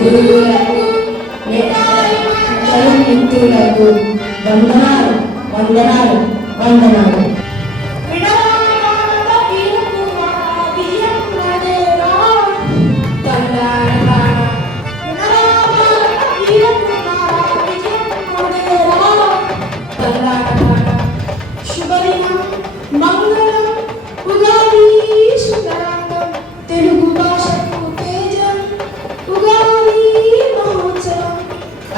గురువులకు మిత్రులకు వందనాలు వందనాలు వందనాలు. శుభదినం, మంగళం, ఉగాది శుభారంభం, తెలుగు భాషకు తేజం, ఉగాది మహోత్సవం.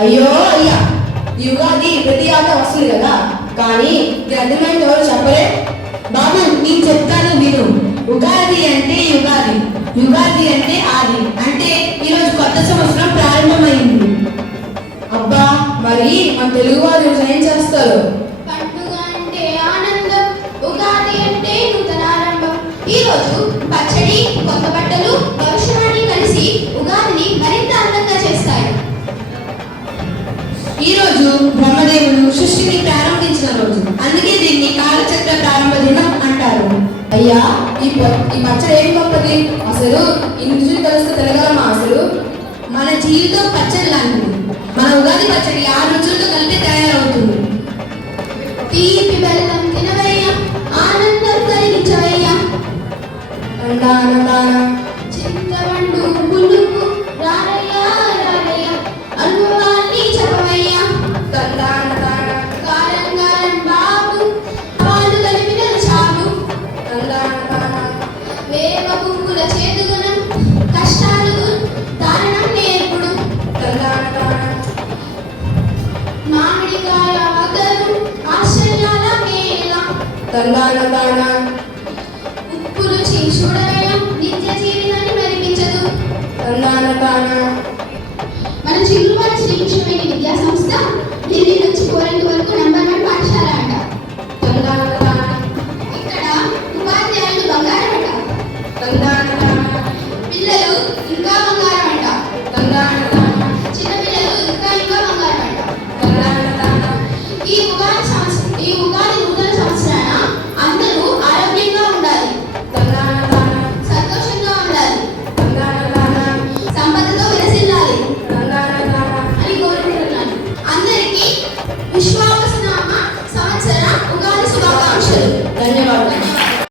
అయ్యో అయ్యా, ఈ ఉగాది ప్రతి ఆట వస్తుంది కదా, కానీ ఇది అర్థమైంది ఎవరు చెప్పలే. బాబు నేను చెప్తాను విను. ఉగాది అంటే యుగాది, యుగాది అంటే ఆది, అంటే ఈరోజు కొత్త సంవత్సరం ప్రారంభమైంది. అబ్బా, మరి మన తెలుగు వారు ఏం చేస్తారు? పండుగ అంటే ఆనందం, ఉగాది అంటే నూతనారంభం. ఈరోజు పచ్చడి, కొత్త బట్టలు, భవిష్యవాణి కలిసి ఉగాదిని మరింత అందంగా చేస్తాయి. ఈ రోజు బ్రహ్మదేవుడు సృష్టిని ప్రారంభించిన రోజు, అందుకే దీన్ని కాలచక్ర ప్రారంభ దినం అంటారు. అయ్యా, ఈ పచ్చడి ఏం గొప్పది? అసలు ఈ రుచులు కలిస్తే తెలగలమా? అసలు మన జీవితం పచ్చడి లాంటిది. మన ఉగాది పచ్చడి 6 రుచులతో కలిపి తయారవుతుంది. తీపి బెల్లం తినవయ్యా, ఆనందం కలిగించవయ్యా. చింతపండు పులుపు రారయ్యా రారయ్యా, అనుభవాన్ని చెప్పవయ్యా. కారం కారం బాబు, పాలు కలిపిన చాలు. వేప పువ్వుల చేదుగుణం, కష్టాలు దారుణం నేర్పుడు. మామిడికాయ వగరు, ఆశ్చర్యాల మేళ. ఉప్పు రుచి చూడవయ్యా, నిత్య జీవితాన్ని మరిపించదు. మన చిరుపల్లి శ్రీ కృష్ణవేణి విద్యా సంస్థ